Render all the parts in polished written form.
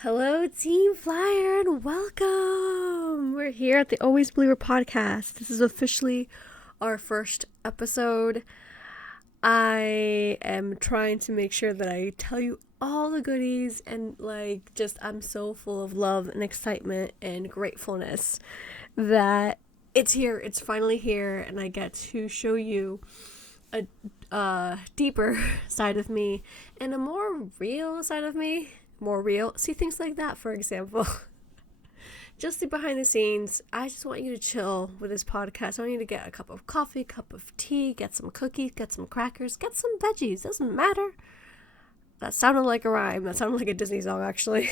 Hello, Team Flyer, and welcome! We're here at the Always Believer podcast. This is officially our first episode. I am trying to make sure that I tell you all the goodies and, I'm so full of love and excitement and gratefulness that it's here. It's finally here, and I get to show you a deeper side of me and a more real side of me. More real. See things like that, for example. Just the behind the scenes. I just want you to chill with this podcast. I want you to get a cup of coffee, cup of tea, get some cookies, get some crackers, get some veggies. Doesn't matter. That sounded like a rhyme. That sounded like a Disney song, actually.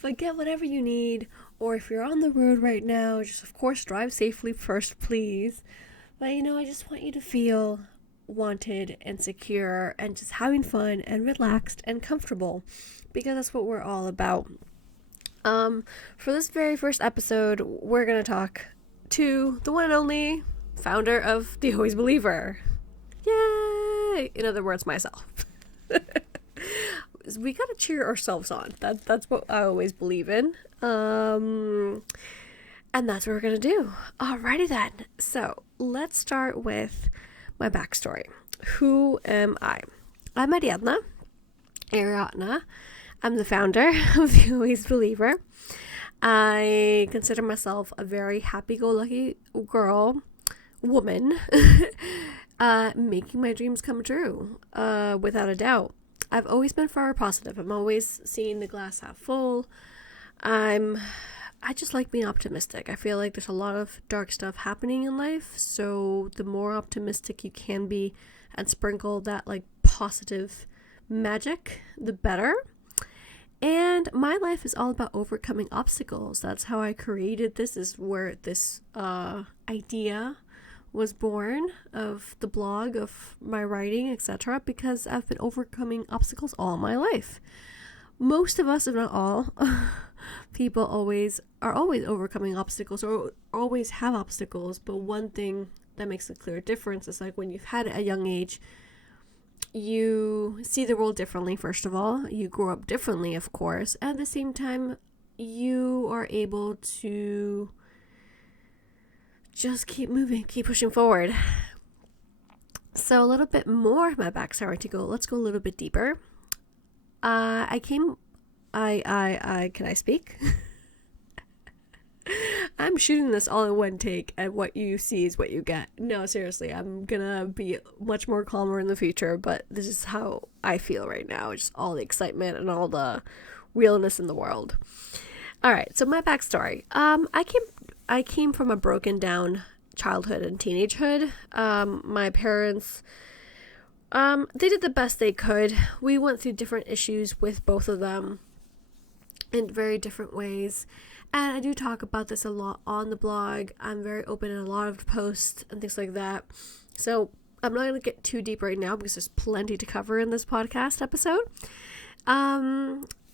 But get whatever you need. Or if you're on the road right now, just of course drive safely first, please. But I just want you to feel wanted and secure and just having fun and relaxed and comfortable, because that's what we're all about. For this very first episode, we're gonna talk to the one and only founder of The Always Believer. Yay! In other words, myself. We gotta cheer ourselves on. That's what I always believe in. And that's what we're gonna do. Alrighty then. So let's start with my backstory. Who am I? I'm Ariadna. I'm the founder of The Always Believer. I consider myself a very happy-go-lucky woman, making my dreams come true, without a doubt. I've always been far positive. I'm always seeing the glass half full. I just like being optimistic. I feel like there's a lot of dark stuff happening in life, so the more optimistic you can be and sprinkle that positive magic, the better. And my life is all about overcoming obstacles. That's how I created this. Is where this idea was born, of the blog, of my writing, etc., because I've been overcoming obstacles all my life. Most of us, if not all, people are always overcoming obstacles, or always have obstacles. But one thing that makes a clear difference is when you've had a young age, you see the world differently. First of all, you grow up differently, of course. At the same time, you are able to just keep moving, keep pushing forward. So a little bit more of my backstory to go. Let's go a little bit deeper. Can I speak? I'm shooting this all in one take, and what you see is what you get. No, seriously, I'm gonna be much more calmer in the future, but this is how I feel right now. Just all the excitement and all the realness in the world. Alright, so my backstory. I came from a broken down childhood and teenagehood. My parents, they did the best they could. We went through different issues with both of them in very different ways. And I do talk about this a lot on the blog. I'm very open in a lot of posts and things like that. So I'm not going to get too deep right now because there's plenty to cover in this podcast episode.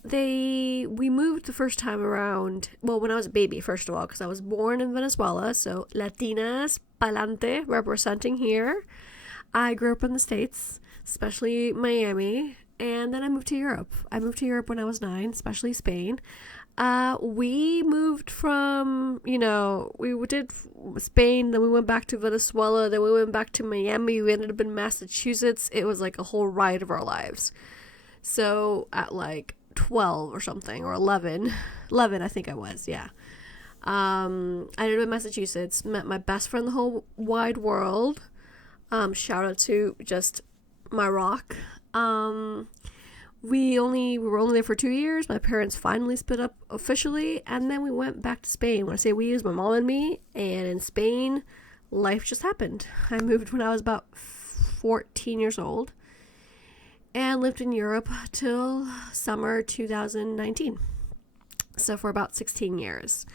We moved the first time around, when I was a baby, first of all, because I was born in Venezuela. So Latinas, pa'lante, representing here. I grew up in the States, especially Miami, and then I moved to Europe. I moved to Europe when I was 9, especially Spain. We moved from, we did Spain, then we went back to Venezuela, then we went back to Miami, we ended up in Massachusetts. It was a whole ride of our lives. So at 12 or something, or 11 I think I was, yeah. I ended up in Massachusetts, met my best friend in the whole wide world. Shout out to just my rock. We were only there for 2 years. My parents finally split up officially, and then we went back to Spain. When I say we, it was my mom and me, and in Spain, life just happened. I moved when I was about 14 years old, and lived in Europe till summer 2019. So for about 16 years.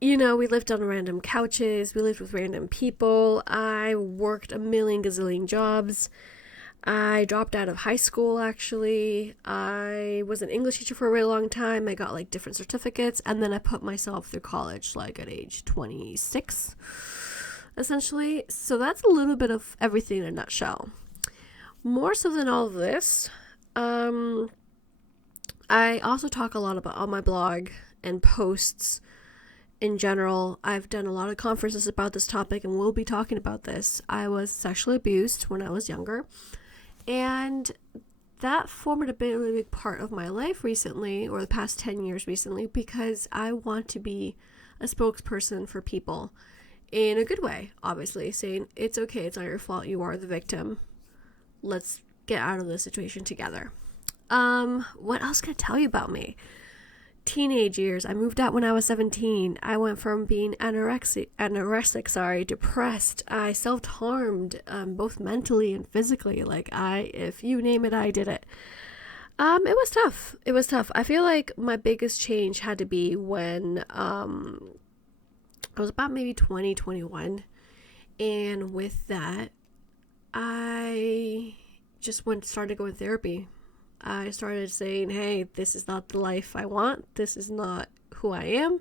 We lived on random couches. We lived with random people. I worked a million gazillion jobs. I dropped out of high school, actually. I was an English teacher for a really long time. I got different certificates, and then I put myself through college at age 26, essentially. So that's a little bit of everything in a nutshell. More so than all of this, I also talk a lot about on my blog and posts in general. I've done a lot of conferences about this topic and will be talking about this. I was sexually abused when I was younger, and that formed a really big part of my life recently, or the past 10 years recently, because I want to be a spokesperson for people in a good way, obviously, saying it's okay, it's not your fault, you are the victim. Let's get out of this situation together. What else can I tell you about me? Teenage years. I moved out when I was 17. I went from being anorexic, depressed. I self-harmed, both mentally and physically. If you name it, I did it. It was tough. I feel like my biggest change had to be when, I was about maybe 20, 21. And with that, I just started going to therapy. I started saying, hey, this is not the life I want. This is not who I am.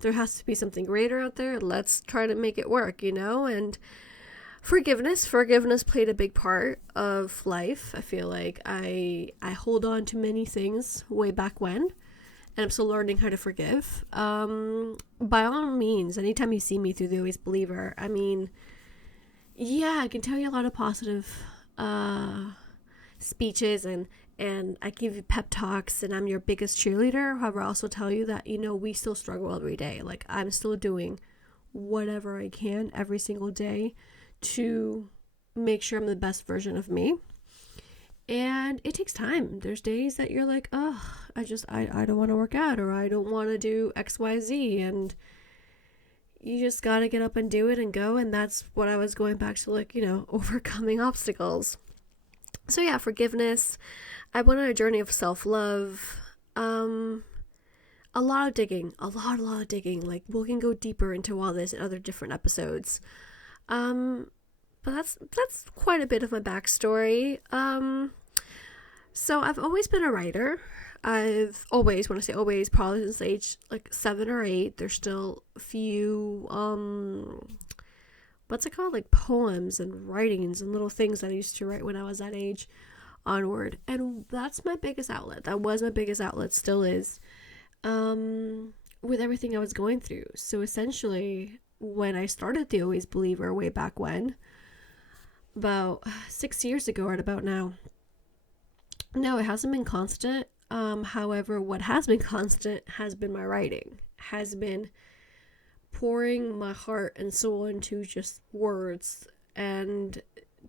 There has to be something greater out there. Let's try to make it work, And forgiveness played a big part of life. I feel like I hold on to many things way back when, and I'm still learning how to forgive. By all means, anytime you see me through the Always Believer, I can tell you a lot of positive speeches and I give you pep talks and I'm your biggest cheerleader. However, I also tell you that, we still struggle every day. Like, I'm still doing whatever I can every single day to make sure I'm the best version of me. And it takes time. There's days that you're like, oh, I don't want to work out, or I don't want to do XYZ. And you just got to get up and do it and go. And that's what I was going back to, overcoming obstacles. So yeah, forgiveness. I went on a journey of self-love. A lot of digging, like we can go deeper into all this in other different episodes. But that's quite a bit of my backstory. So I've always been a writer. When I say always, probably since age 7 or 8, there's still a few, what's it called? Like poems and writings and little things that I used to write when I was that age onward. And that's my biggest outlet. That was my biggest outlet, still is, with everything I was going through. So essentially, when I started the Always Believer way back when, about 6 years ago, right about now. No, it hasn't been constant. However, what has been constant has been my writing, has been pouring my heart and soul into just words, and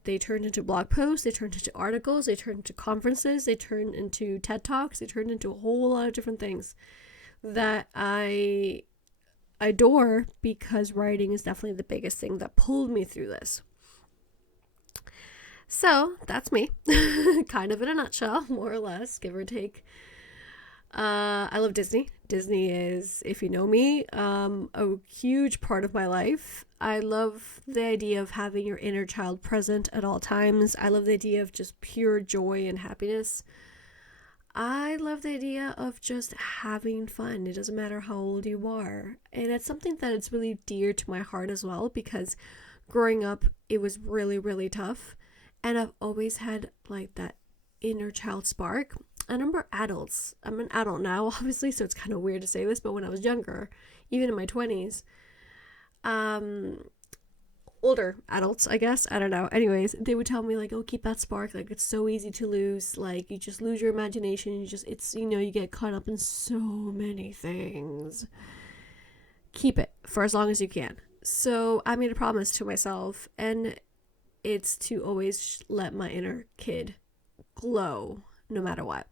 they turned into blog posts, they turned into articles, they turned into conferences, they turned into TED Talks, they turned into a whole lot of different things that I adore, because writing is definitely the biggest thing that pulled me through this. So that's me, kind of in a nutshell, more or less, give or take. I love Disney. Disney is, if you know me, a huge part of my life. I love the idea of having your inner child present at all times. I love the idea of just pure joy and happiness. I love the idea of just having fun. It doesn't matter how old you are. And it's something that is really dear to my heart as well, because growing up, it was really, really tough. And I've always had that inner child spark. I remember adults. I'm an adult now, obviously, so it's kind of weird to say this, but when I was younger, even in my 20s, older adults, I guess, I don't know. Anyways, they would tell me oh, keep that spark. It's so easy to lose. You just lose your imagination. You get caught up in so many things. Keep it for as long as you can. So I made a promise to myself, and it's to always let my inner kid glow no matter what.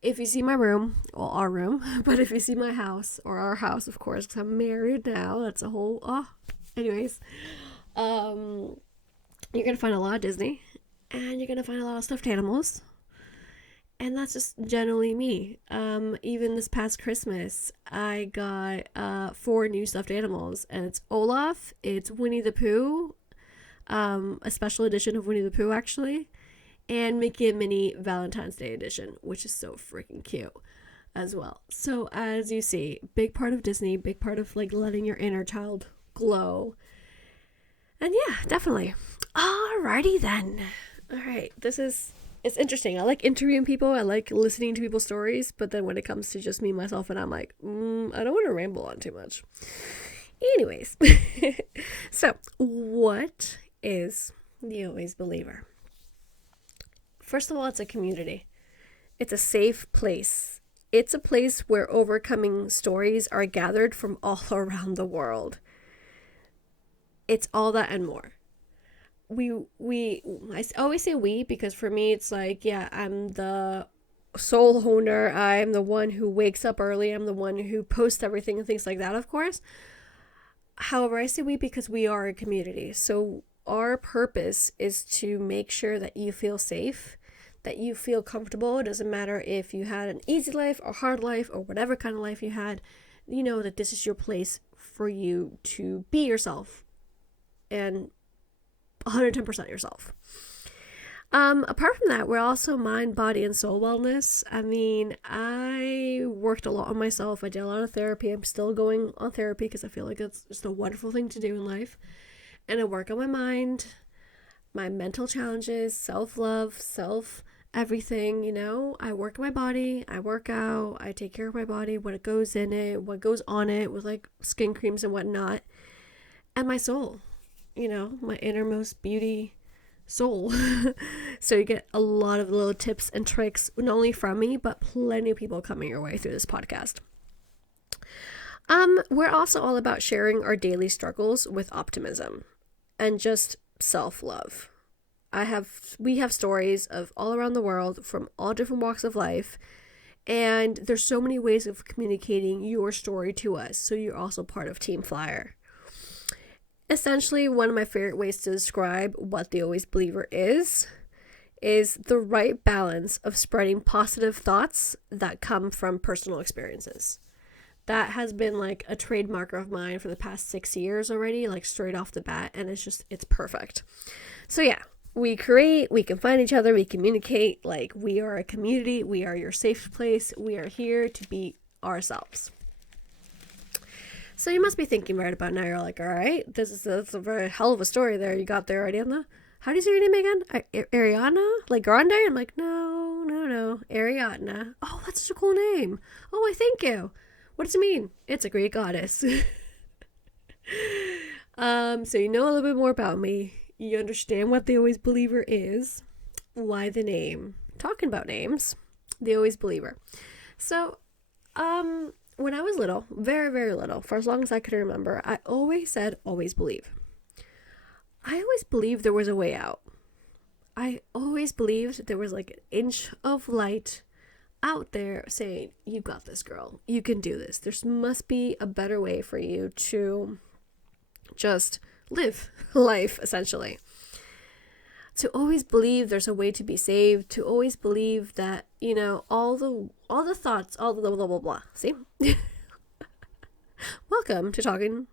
If you see my room, well, our room, but if you see my house, or our house, of course, because I'm married now, that's a whole, anyways, you're gonna find a lot of Disney, and you're gonna find a lot of stuffed animals, and that's just generally me. Even this past Christmas, I got 4 new stuffed animals, and it's Olaf, it's Winnie the Pooh, a special edition of Winnie the Pooh, actually, and Mickey and Minnie Valentine's Day edition, which is so freaking cute as well. So as you see, big part of Disney, big part of letting your inner child glow. And yeah, definitely. Alrighty then. Alright, this is it's interesting. I like interviewing people. I like listening to people's stories. But then when it comes to just me, myself, and I'm like, I don't want to ramble on too much. Anyways, so what is the Always Believer? First of all, it's a community. It's a safe place. It's a place where overcoming stories are gathered from all around the world. It's all that and more. I always say we because for me it's like, yeah, I'm the sole owner. I'm the one who wakes up early. I'm the one who posts everything and things like that, of course. However, I say we because we are a community. So our purpose is to make sure that you feel safe, that you feel comfortable. It doesn't matter if you had an easy life or hard life or whatever kind of life you had. You know that this is your place for you to be yourself and 110% yourself. Apart from that, we're also mind, body, and soul wellness. I mean, I worked a lot on myself. I did a lot of therapy. I'm still going on therapy because I feel like it's just a wonderful thing to do in life. And I work on my mind, my mental challenges, self-love, everything, you know. I work my body, I work out, I take care of my body, what goes in it, what goes on it with like skin creams and whatnot. And my soul, you know, my innermost beauty soul. So you get a lot of little tips and tricks, not only from me, but plenty of people coming your way through this podcast. We're also all about sharing our daily struggles with optimism and just self-love. We have stories of all around the world from all different walks of life, and there's so many ways of communicating your story to us, so you're also part of Team Flyer. Essentially, one of my favorite ways to describe what the Always Believer is the right balance of spreading positive thoughts that come from personal experiences. That has been like a trademark of mine for the past 6 years already, like straight off the bat, and it's perfect. So yeah, we create, we can find each other, we communicate, like we are a community, we are your safe place, we are here to be ourselves. So you must be thinking right about now, you're like, all right, that's a very hell of a story there you got there, Ariana. How do you say your name again? Ariana? Like Grande? I'm like, no, Ariadna. Oh, that's such a cool name. Oh, I thank you. What does it mean? It's a Greek goddess. So you know a little bit more about me. You understand what the Always Believer is. Why the name? Talking about names. The Always Believer. So, when I was little, very, very little, for as long as I could remember, I always said, always believe. I always believed there was a way out. I always believed there was like an inch of light out there saying, you got this, girl. You can do this. There must be a better way for you to just live life, essentially. To always believe there's a way to be saved, to always believe that, you know, all the thoughts, all the blah, blah, blah, blah. See? Welcome to Talking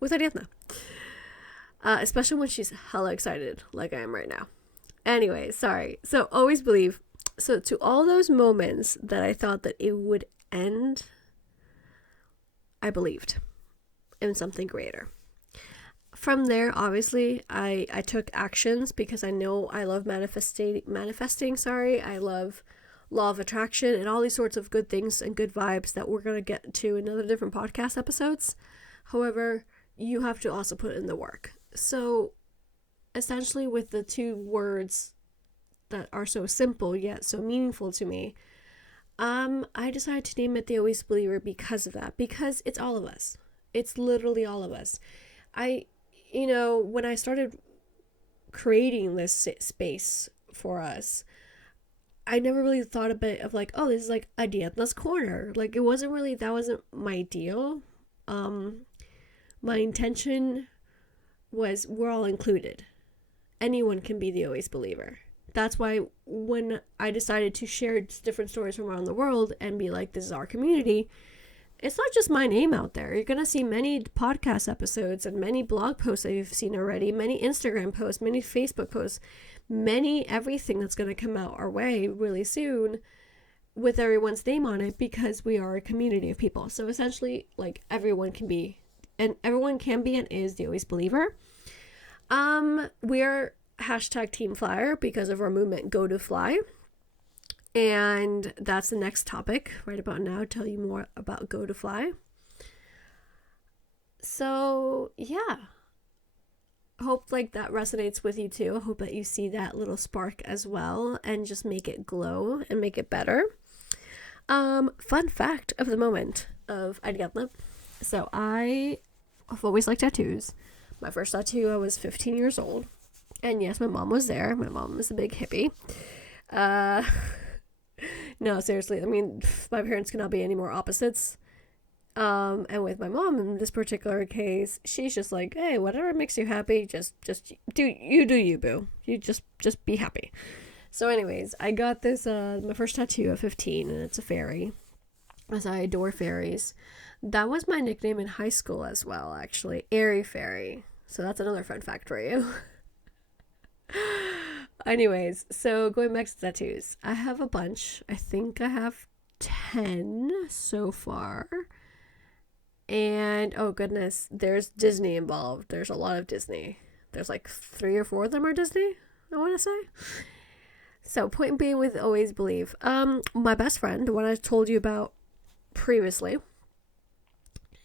with Ariadna. Especially when she's hella excited, like I am right now. Anyway, sorry. So always believe. So to all those moments that I thought that it would end, I believed in something greater. From there, obviously, I took actions because I know I love manifesting. I love law of attraction and all these sorts of good things and good vibes that we're going to get to in other different podcast episodes. However, you have to also put in the work. So essentially with the two words that are so simple yet so meaningful to me, I decided to name it the Always Believer because of that, because it's all of us. It's literally all of us. When I started creating this space for us, I never really thought a bit of like, oh, this is like Ariadna's Corner. Like, that wasn't my deal. My intention was we're all included. Anyone can be the Always Believer. That's why when I decided to share different stories from around the world and be like, this is our community, it's not just my name out there. You're going to see many podcast episodes and many blog posts that you've seen already, many Instagram posts, many Facebook posts, many everything that's going to come out our way really soon with everyone's name on it, because we are a community of people. So essentially, like, everyone can be and is the Always Believer. We are hashtag Team Flyer because of our movement Go to Fly. And that's the next topic right about now. I'll tell you more about Go to Fly. So yeah, hope like that resonates with you too. I hope that you see that little spark as well and just make it glow and make it better. Fun fact of the moment of Ariadna. So I've always liked tattoos. My first tattoo, I was 15 years old. And yes, my mom was there. My mom was a big hippie. No, seriously. I mean, my parents cannot be any more opposites. And with my mom in this particular case, she's just like, hey, whatever makes you happy, just do you, boo. You just be happy. So anyways, I got this, my first tattoo at 15, and it's a fairy, as I adore fairies. That was my nickname in high school as well, actually, Airy Fairy. So that's another fun fact for you. Anyways, so going back to tattoos, I have a bunch. I think I have 10 so far. And oh goodness, there's Disney involved. There's a lot of Disney. There's like 3 or 4 of them are Disney, I want to say. So point being with Always Believe. My best friend, the one I told you about previously,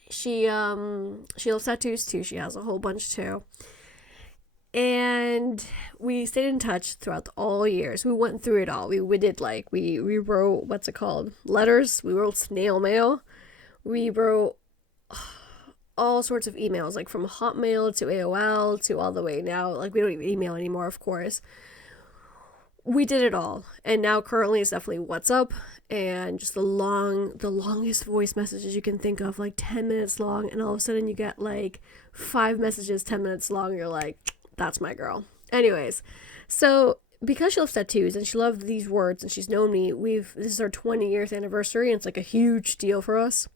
she loves tattoos too. She has a whole bunch too. And we stayed in touch throughout all years. We went through it all. We did like, we wrote, what's it called? Letters. We wrote snail mail. We wrote all sorts of emails, like from Hotmail to AOL to all the way now. Like we don't even email anymore, of course. We did it all. And now currently it's definitely WhatsApp and just the longest voice messages you can think of, like 10 minutes long. And all of a sudden you get like 5 messages 10 minutes long. And you're like, that's my girl. Anyways, so because she loves tattoos and she loved these words and she's known me, this is our 20th anniversary and it's like a huge deal for us.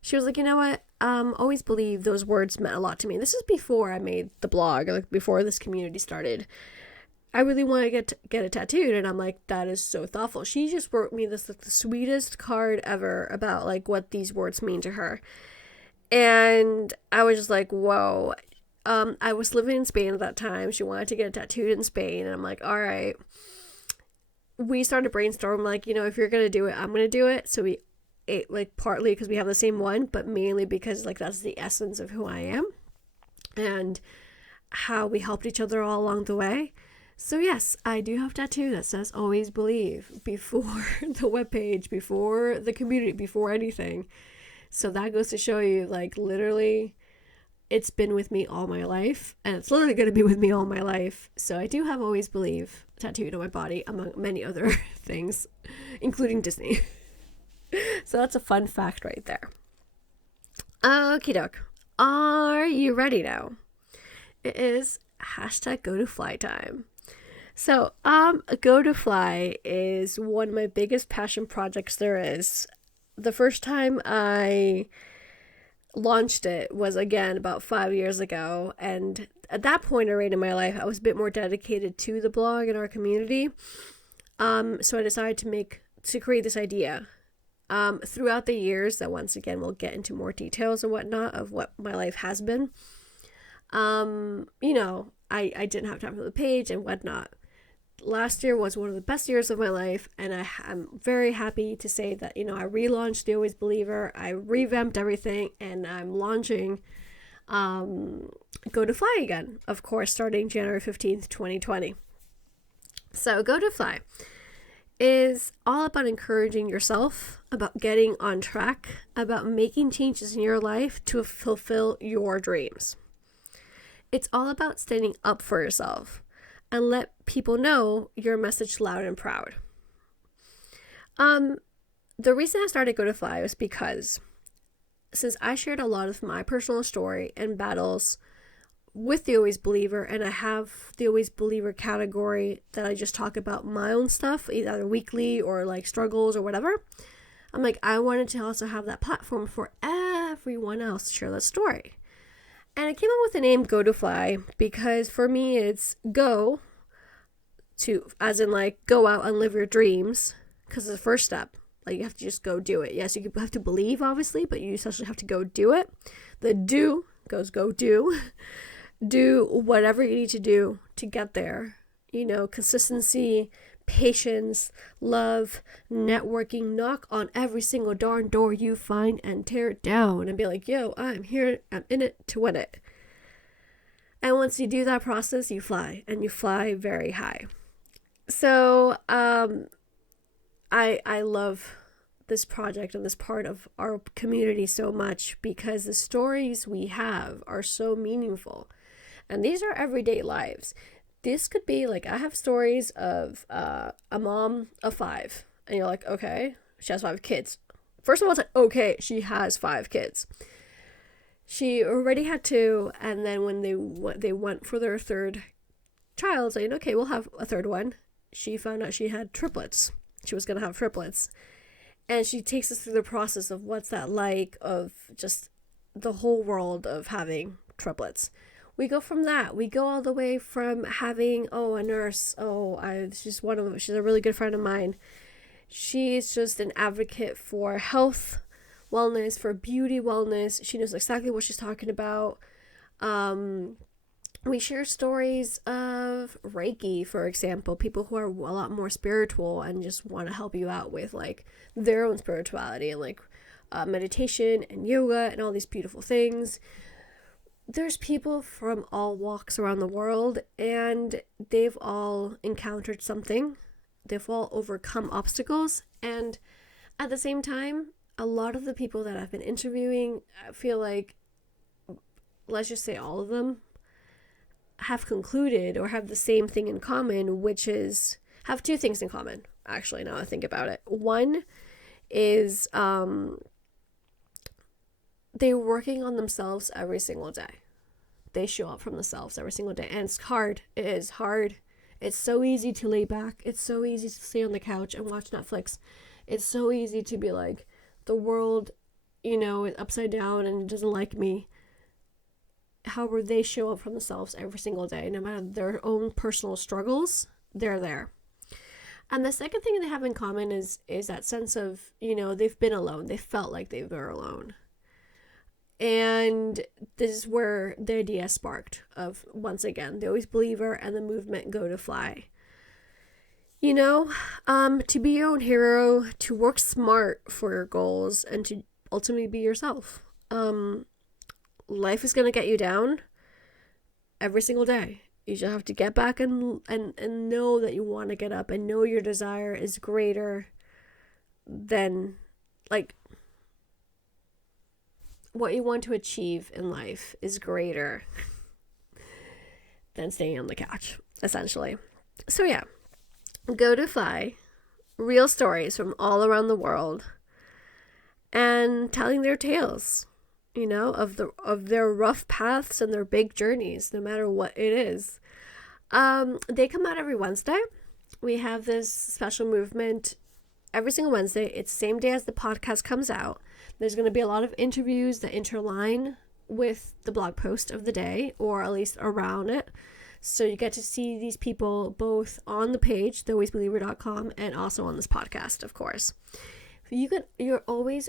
She was like, you know what? Always Believe, those words meant a lot to me. This is before I made the blog, like before this community started. I really want to get it tattooed, and I'm like, that is so thoughtful. She just wrote me this like, the sweetest card ever about like what these words mean to her. And I was just like, whoa. I was living in Spain at that time. She wanted to get it tattooed in Spain, and I'm like, all right. We started brainstorming, like, you know, if you're gonna do it, I'm gonna do it. So like partly because we have the same one, but mainly because like that's the essence of who I am and how we helped each other all along the way. So yes, I do have a tattoo that says Always Believe before the webpage, before the community, before anything. So that goes to show you, like, literally it's been with me all my life, and it's literally going to be with me all my life. So I do have Always Believe tattooed on my body, among many other things, including Disney. So that's a fun fact right there. Okie doke. Are you ready now? It is hashtag Go to Fly time. So, Go to Fly is one of my biggest passion projects there is. The first time I launched it was, again, about 5 years ago, and at that point already in my life, I was a bit more dedicated to the blog and our community. So I decided to create this idea. Throughout the years, that once again, we'll get into more details and whatnot of what my life has been. You know, I didn't have time for the page and whatnot. Last year was one of the best years of my life, and I'm very happy to say that, you know, I relaunched The Always Believer, I revamped everything, and I'm launching Go to Fly again, of course, starting January 15th, 2020. So Go to Fly is all about encouraging yourself, about getting on track, about making changes in your life to fulfill your dreams. It's all about standing up for yourself and let people know your message loud and proud. The reason I started Go to Fly was because since I shared a lot of my personal story and battles with The Always Believer, and I have The Always Believer category that I just talk about my own stuff, either weekly or like struggles or whatever, I'm like, I wanted to also have that platform for everyone else to share that story. And I came up with the name Go to Fly because for me it's go to, as in like go out and live your dreams, because it's the first step. Like you have to just go do it. Yes, you have to believe obviously, but you essentially have to go do it. The do goes go do. Do whatever you need to do to get there. Consistency, patience, love, networking. Knock on every single darn door you find and tear it down and be like, yo, I'm here, I'm in it to win it. And once you do that process, you fly, and you fly very high. So I love this project and this part of our community so much because the stories we have are so meaningful. And these are everyday lives. This could be like, I have stories of a mom of 5, and you're like, okay, she has 5 kids. First of all, it's like, okay, she has 5 kids. She already had 2, and then when they went for their 3rd child, saying, okay, we'll have a 3rd one, she found out she had triplets. She was going to have triplets. And she takes us through the process of what's that like, of just the whole world of having triplets. We go from that. We go all the way from having, a nurse. She's a really good friend of mine. She's just an advocate for health, wellness, for beauty wellness. She knows exactly what she's talking about. We share stories of Reiki, for example, people who are a lot more spiritual and just want to help you out with like their own spirituality and like meditation and yoga and all these beautiful things. There's people from all walks around the world, and they've all encountered something. They've all overcome obstacles, and at the same time, a lot of the people that I've been interviewing, I feel like, let's just say all of them, have concluded or have the same thing in common, which is, have 2 things in common, actually, now I think about it. One is they're working on themselves every single day. They show up from themselves every single day, and it's hard. It is hard. It's so easy to lay back. It's so easy to stay on the couch and watch Netflix. It's so easy to be like, the world, is upside down and doesn't like me. However, they show up from themselves every single day, no matter their own personal struggles, they're there. And the second thing they have in common is that sense of, they've been alone. They felt like they were alone. And this is where the idea sparked of, once again, the Always Believer and the movement Go to Fly. To be your own hero, to work smart for your goals, and to ultimately be yourself. Life is going to get you down every single day. You just have to get back and know that you want to get up, and know your desire is greater than, like, what you want to achieve in life is greater than staying on the couch, essentially. So yeah, Go to Fly, real stories from all around the world, and telling their tales, of their rough paths and their big journeys, no matter what it is. They come out every Wednesday. We have this special movement every single Wednesday. It's the same day as the podcast comes out. There's going to be a lot of interviews that interline with the blog post of the day, or at least around it. So you get to see these people both on the page, thealwaysbeliever.com, and also on this podcast, of course. You're always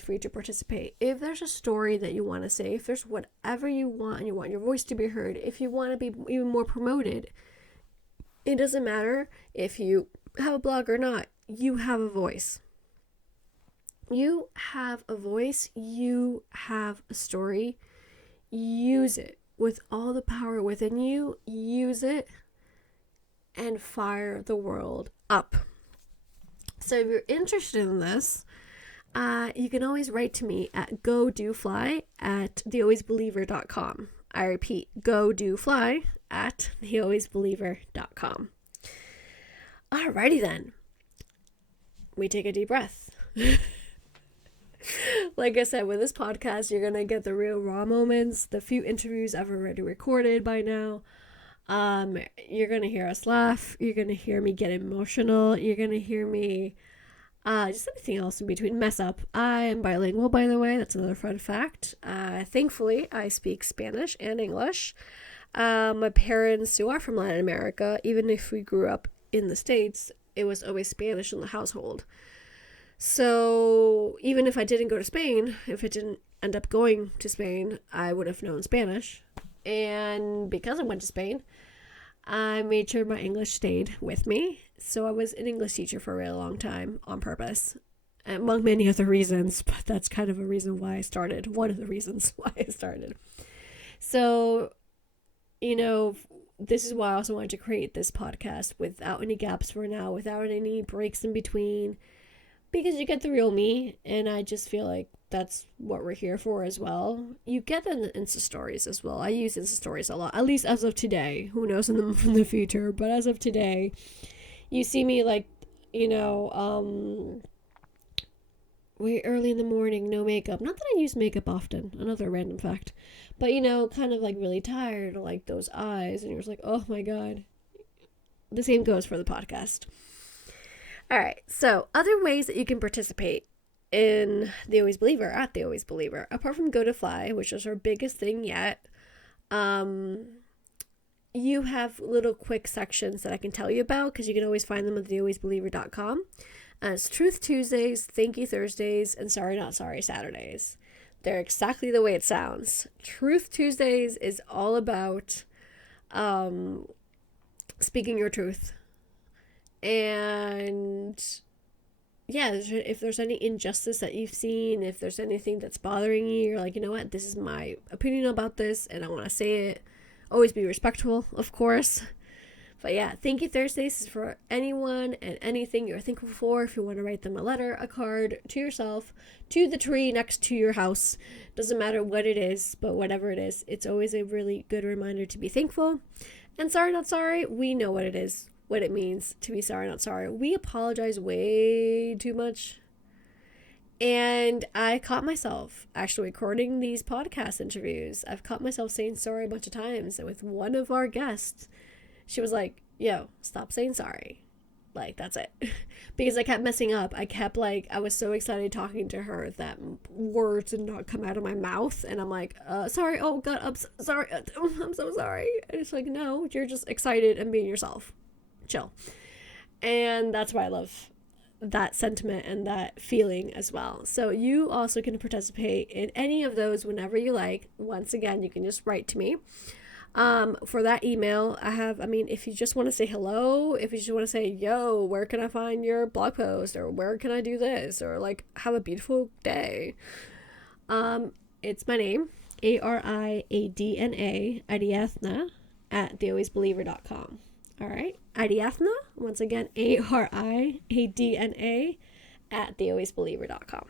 free to participate. If there's a story that you want to say, if there's whatever you want and you want your voice to be heard, if you want to be even more promoted, it doesn't matter if you have a blog or not. You have a voice. You have a voice. You have a story. Use it with all the power within you. Use it and fire the world up. So if you're interested in this, you can always write to me at godofly@thealwaysbeliever.com. I repeat, godofly@thealwaysbeliever.com. Alrighty then. We take a deep breath. Like I said, with this podcast, you're going to get the real raw moments, the few interviews I've already recorded by now. You're going to hear us laugh. You're going to hear me get emotional. You're going to hear me, just anything else in between, mess up. I am bilingual, by the way. That's another fun fact. Thankfully, I speak Spanish and English. My parents, who are from Latin America, even if we grew up in the States, it was always Spanish in the household. So even if I didn't go to Spain, if I didn't end up going to Spain, I would have known Spanish. And because I went to Spain, I made sure my English stayed with me. So I was an English teacher for a really long time on purpose, among many other reasons, but that's kind of a reason why I started. One of the reasons why I started. So, you know, this is why I also wanted to create this podcast without any gaps for now, without any breaks in between, because you get the real me, and I just feel like that's what we're here for as well. You get the Insta stories as well. I use Insta stories a lot, at least as of today. Who knows in the future, but as of today, you see me like, you know, way early in the morning, no makeup. Not that I use makeup often, another random fact. But, you know, kind of like really tired, like those eyes, and you're just like, oh my god. The same goes for the podcast. Alright, so other ways that you can participate in The Always Believer, at The Always Believer, apart from Go to Fly, which is our biggest thing yet, you have little quick sections that I can tell you about, because you can always find them at thealwaysbeliever.com. It's Truth Tuesdays, Thank You Thursdays, and Sorry Not Sorry Saturdays. They're exactly the way it sounds. Truth Tuesdays is all about speaking your truth. And yeah, if there's any injustice that you've seen, if there's anything that's bothering you, you're like, you know what, this is my opinion about this, and I want to say it. Always be respectful, of course. But yeah, Thank You Thursdays is for anyone and anything you're thankful for. If you want to write them a letter, a card, to yourself, to the tree next to your house. Doesn't matter what it is, but whatever it is, it's always a really good reminder to be thankful. And Sorry Not Sorry, we know what it is, what it means to be sorry not sorry. We apologize way too much. And I caught myself actually recording these podcast interviews. I've caught myself saying sorry a bunch of times. And with one of our guests, she was like, yo, stop saying sorry. Like, that's it. Because I kept messing up. I was so excited talking to her that words did not come out of my mouth. And I'm like, sorry, oh God, I'm so sorry. I'm so sorry. And it's like, no, you're just excited and being yourself. Chill. And that's why I love that sentiment and that feeling as well. So you also can participate in any of those whenever you like. Once again, you can just write to me. For that email, if you just want to say hello, if you just want to say, yo, where can I find your blog post, or where can I do this, or like, have a beautiful day. It's my name, Ariadna, Ariadna, at thealwaysbeliever.com. All right, Ariadna, once again, Ariadna, at thealwaysbeliever.com.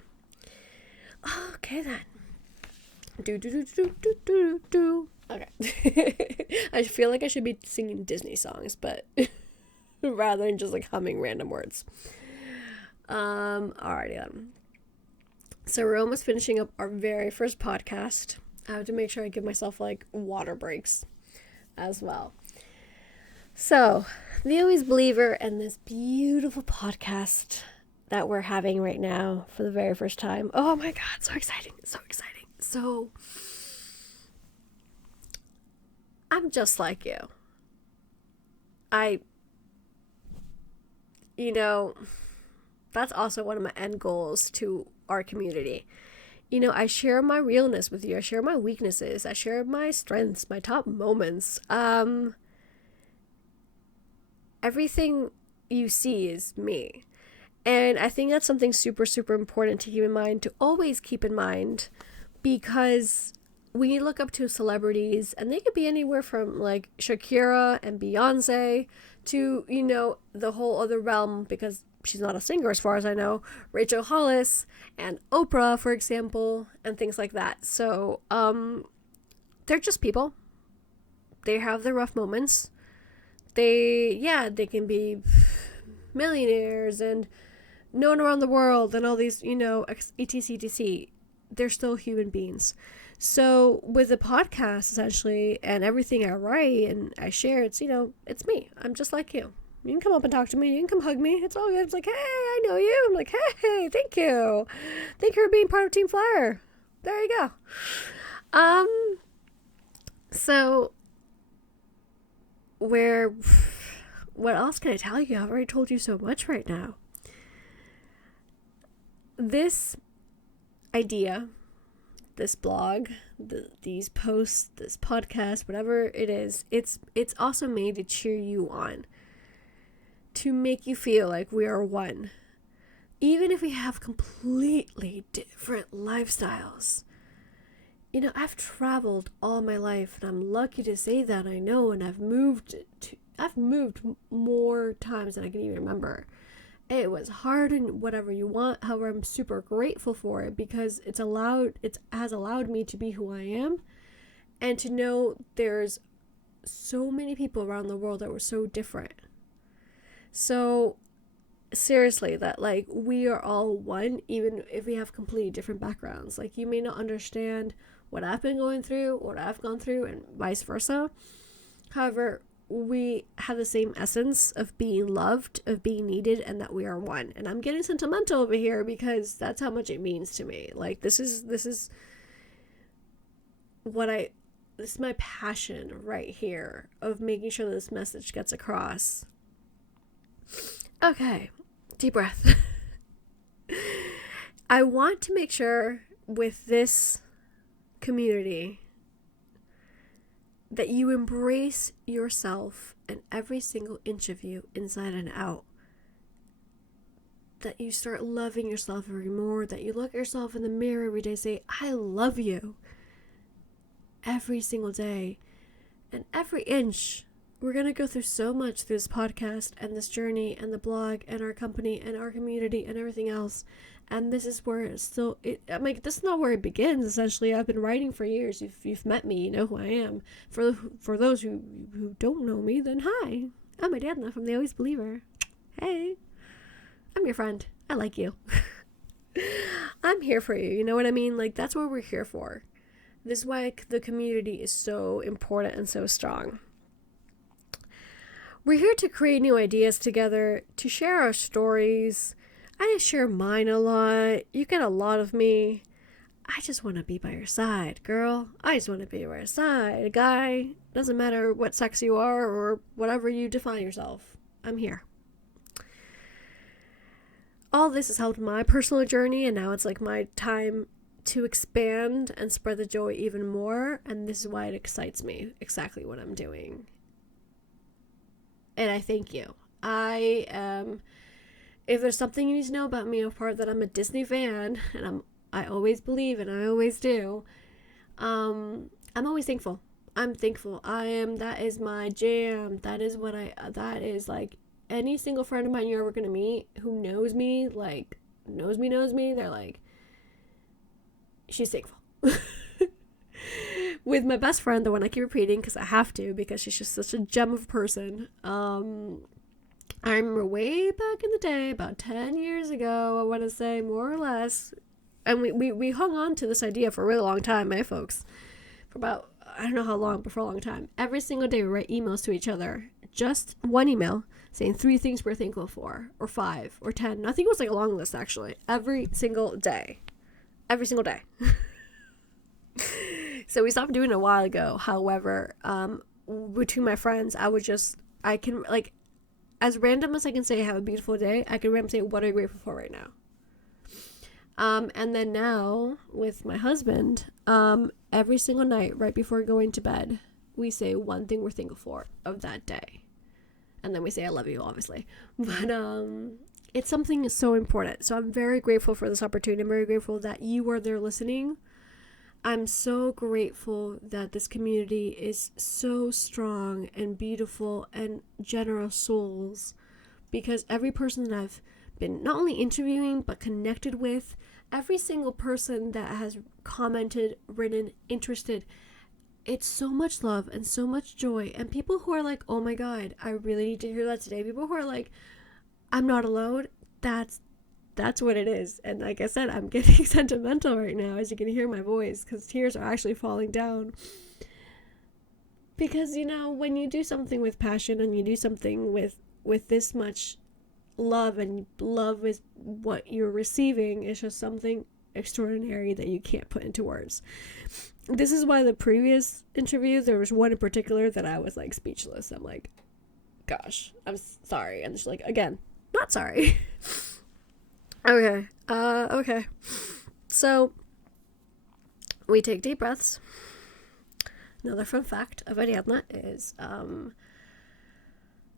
Okay then. Okay. I feel like I should be singing Disney songs, but rather than just like humming random words. Alrighty then. So we're almost finishing up our very first podcast. I have to make sure I give myself like water breaks as well. So, The Always Believer and this beautiful podcast that we're having right now for the very first time. Oh my God, so exciting, so exciting. So, I'm just like you. That's also one of my end goals to our community. I share my realness with you. I share my weaknesses. I share my strengths, my top moments. Everything you see is me. And I think that's something super, super important to keep in mind, to always keep in mind, because we look up to celebrities, and they could be anywhere from like Shakira and Beyonce to, the whole other realm, because she's not a singer as far as I know, Rachel Hollis and Oprah, for example, and things like that. So, they're just people. They have their rough moments. They can be millionaires and known around the world and all these, etc. They're still human beings. So with the podcast, essentially, and everything I write and I share, it's me. I'm just like you. You can come up and talk to me. You can come hug me. It's all good. It's like, hey, I know you. I'm like, hey, thank you. Thank you for being part of Team Flyer. There you go. So what else can I tell you? I've already told you so much right now. This idea this blog, these posts, this podcast, whatever it is, it's also made to cheer you on, to make you feel like we are one. Even if we have completely different lifestyles. You know, I've traveled all my life, and I'm lucky to say that, I know, and I've moved more times than I can even remember. It was hard and whatever you want. However, I'm super grateful for it because it has allowed me to be who I am, and to know there's so many people around the world that were so different. So seriously, that like we are all one, even if we have completely different backgrounds. Like, you may not understand what I've been going through, what I've gone through, and vice versa. However, we have the same essence of being loved, of being needed, and that we are one. And I'm getting sentimental over here because that's how much it means to me. Like, this is my passion right here, of making sure that this message gets across. Okay, deep breath. I want to make sure with this community that you embrace yourself and every single inch of you, inside and out. That you start loving yourself every more, that you look at yourself in the mirror every day, say, I love you, every single day. And every inch, we're going to go through so much through this podcast and this journey and the blog and our company and our community and everything else. And this is where this is not where it begins. Essentially, I've been writing for years. If you've met me, you know who I am. For those who don't know me, then hi, I'm Ariadna from The Always Believer. Hey, I'm your friend. I like you. I'm here for you. You know what I mean? Like, that's what we're here for. This is why the community is so important and so strong. We're here to create new ideas together, to share our stories. I share mine a lot. You get a lot of me. I just want to be by your side, girl. I just want to be by your side. Guy, doesn't matter what sex you are or whatever you define yourself. I'm here. All this has helped my personal journey, and now it's like my time to expand and spread the joy even more. And this is why it excites me, exactly what I'm doing. And I thank you. If there's something you need to know about me, apart that I'm a Disney fan, and I always believe, and I always do, I'm always thankful. I'm thankful. That is my jam. That is like, any single friend of mine you're ever going to meet who knows me, like, knows me, they're like, she's thankful. With my best friend, the one I keep repeating because I have to, because she's just such a gem of a person. I remember way back in the day, about 10 years ago, I want to say, more or less, and we hung on to this idea for a really long time, folks, for about, I don't know how long, but for a long time. Every single day we write emails to each other, just one email, saying 3 things we're thankful for, or 5, or 10. I think it was like a long list, actually, every single day. So we stopped doing it a while ago. However, between my friends, I can, like, as random as I can say have a beautiful day, I can randomly say, what are you grateful for right now? And then now, with my husband, every single night, right before going to bed, we say one thing we're thankful for of that day. And then we say, I love you, obviously. But it's something so important. So I'm very grateful for this opportunity. I'm very grateful that you are there listening. I'm so grateful that this community is so strong and beautiful and generous souls, because every person that I've been not only interviewing but connected with, every single person that has commented, written, interested, it's so much love and so much joy. And people who are like, oh my God, I really need to hear that today. People who are like, I'm not alone. That's what it is. And like I said, I'm getting sentimental right now, as you can hear my voice, because tears are actually falling down. Because, you know, when you do something with passion and you do something with this much love, and love is what you're receiving, it's just something extraordinary that you can't put into words. This is why the previous interview, there was one in particular that I was like speechless. I'm like, gosh, I'm sorry. And she's like, again, not sorry. Okay. So we take deep breaths. Another fun fact of Ariadna is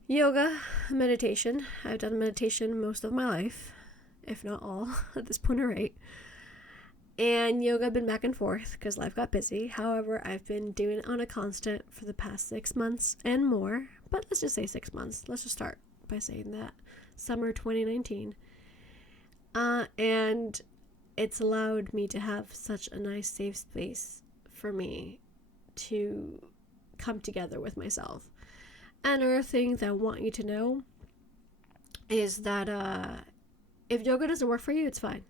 yoga, meditation. I've done meditation most of my life, if not all, at this point, right? And yoga, I've been back and forth because life got busy. However, I've been doing it on a constant for the past 6 months and more. But let's just say 6 months. Let's just start by saying that. Summer 2019. And it's allowed me to have such a nice safe space for me to come together with myself. And another thing that I want you to know is that if yoga doesn't work for you, it's fine.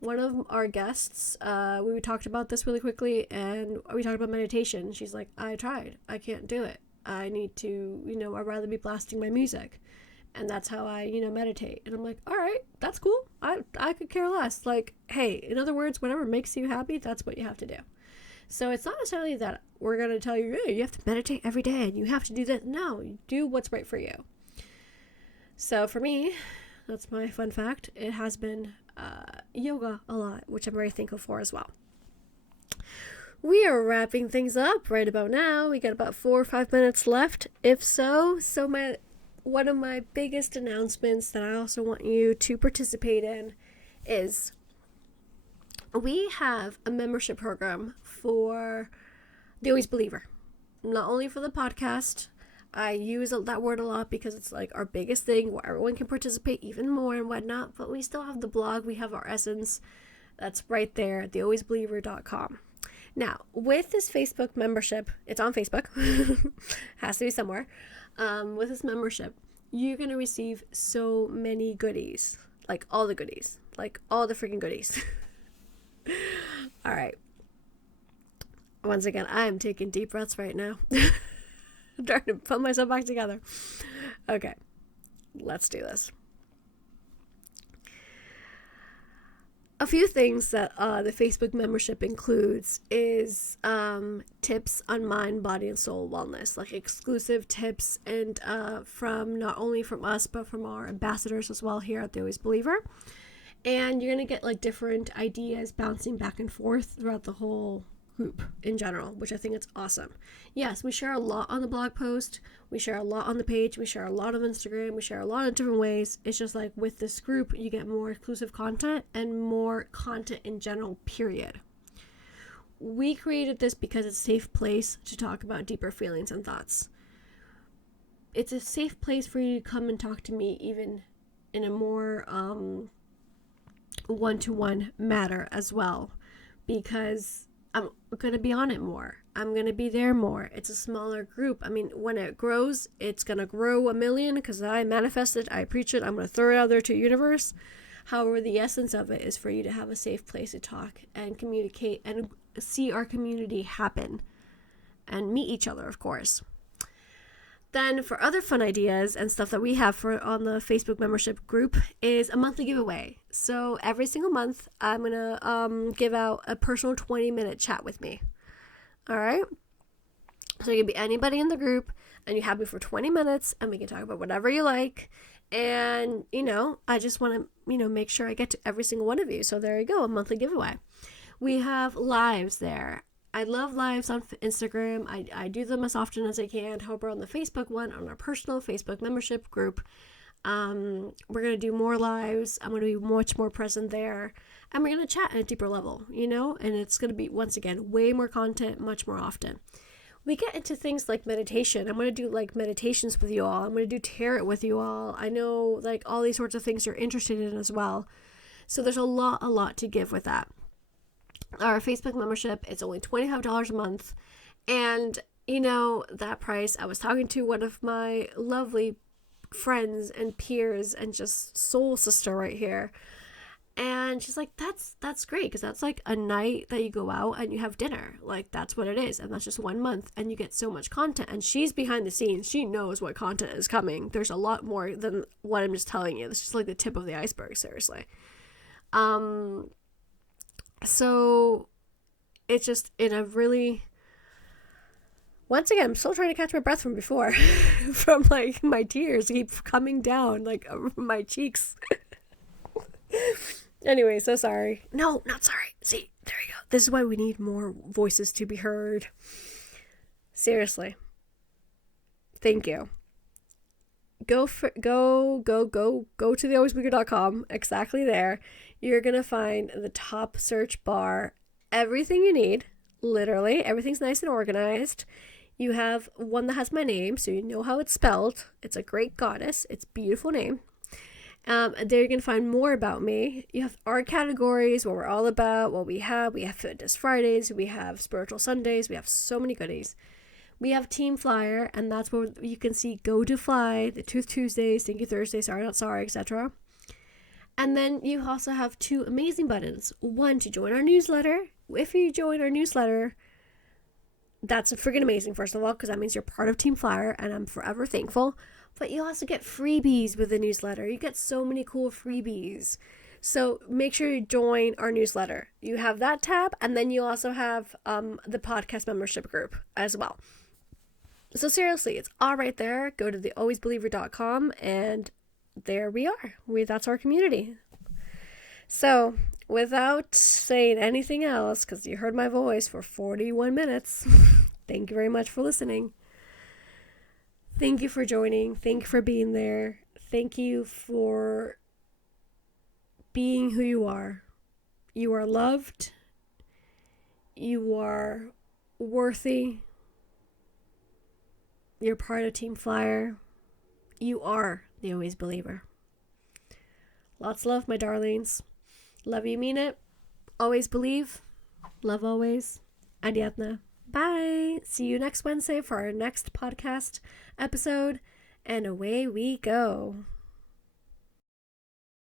One of our guests, we talked about this really quickly, and we talked about meditation. She's like, I tried. I can't do it. I need to, I'd rather be blasting my music. And that's how I, meditate. And I'm like, all right, that's cool. I could care less. Like, hey, in other words, whatever makes you happy, that's what you have to do. So it's not necessarily that we're going to tell you, hey, you have to meditate every day and you have to do that. No, you do what's right for you. So for me, that's my fun fact. It has been yoga a lot, which I'm very thankful for as well. We are wrapping things up right about now. We got about 4 or 5 minutes left. If so, one of my biggest announcements that I also want you to participate in is we have a membership program for The Always Believer. Not only for the podcast, I use that word a lot because it's like our biggest thing where everyone can participate even more and whatnot, but we still have the blog, we have our essence, that's right there at thealwaysbeliever.com. Now, with this Facebook membership, it's on Facebook, has to be somewhere, with this membership, you're going to receive so many goodies, like all the goodies, like all the freaking goodies. All right. Once again, I am taking deep breaths right now. I'm trying to put myself back together. Okay, let's do this. A few things that the Facebook membership includes is tips on mind, body, and soul wellness, like exclusive tips and from not only from us, but from our ambassadors as well here at The Always Believer. And you're going to get like different ideas bouncing back and forth throughout the whole group in general, which I think it's awesome. Yes, we share a lot on the blog post, we share a lot on the page, we share a lot on Instagram, we share a lot of different ways. It's just like with this group, you get more exclusive content and more content in general, period. We created this because it's a safe place to talk about deeper feelings and thoughts. It's a safe place for you to come and talk to me even in a more one-to-one matter as well, because I'm going to be on it more. I'm going to be there more. It's a smaller group. I mean, when it grows, it's going to grow a million because I manifest it, I preach it, I'm going to throw it out there to the universe. However, the essence of it is for you to have a safe place to talk and communicate and see our community happen and meet each other, of course. Then for other fun ideas and stuff that we have for on the Facebook membership group is a monthly giveaway. So every single month, I'm going to give out a personal 20-minute chat with me. All right? So you can be anybody in the group, and you have me for 20 minutes, and we can talk about whatever you like. And, I just want to, make sure I get to every single one of you. So there you go, a monthly giveaway. We have lives there. I love lives on Instagram. I do them as often as I can. However, on the Facebook one, on our personal Facebook membership group, we're going to do more lives. I'm going to be much more present there. And we're going to chat at a deeper level, and it's going to be, once again, way more content, much more often. We get into things like meditation. I'm going to do like meditations with you all. I'm going to do tarot with you all. I know like all these sorts of things you're interested in as well. So there's a lot to give with that. Our Facebook membership, it's only $25 a month. And, that price, I was talking to one of my lovely friends and peers and just soul sister right here. And she's like, that's great, because that's like a night that you go out and you have dinner. Like, that's what it is. And that's just 1 month. And you get so much content. And she's behind the scenes. She knows what content is coming. There's a lot more than what I'm just telling you. This is just like the tip of the iceberg, seriously. So it's just in a really, once again, I'm still trying to catch my breath from before, from like my tears keep coming down like my cheeks. Anyway, so sorry. No, not sorry. See, there you go. This is why we need more voices to be heard. Seriously. Thank you. Go to thealwaysbleaker.com. Exactly there. You're going to find the top search bar everything you need. Literally, everything's nice and organized. You have one that has my name, so you know how it's spelled. It's a great goddess. It's a beautiful name. There you're going to find more about me. You have our categories, what we're all about, what we have. We have Fitness Fridays. We have Spiritual Sundays. We have so many goodies. We have Team Flyer, and that's where you can see Go to Fly, the Tooth Tuesdays, Thank You Thursdays, Sorry Not Sorry, etc. And then you also have 2 amazing buttons. One, to join our newsletter. If you join our newsletter, that's freaking amazing, first of all, because that means you're part of Team Flyer, and I'm forever thankful. But you also get freebies with the newsletter. You get so many cool freebies. So make sure you join our newsletter. You have that tab, and then you also have the podcast membership group as well. So seriously, it's all right there. Go to thealwaysbeliever.com, and there we are. That's our community. So without saying anything else, because you heard my voice for 41 minutes, thank you very much for listening. Thank you for joining. Thank you for being there. Thank you for being who you are. You are loved. You are worthy. You're part of Team Flyer. You are the Always Believer. Lots of love, my darlings. Love you, mean it. Always believe. Love always. Ariadna. Bye. See you next Wednesday for our next podcast episode. And away we go.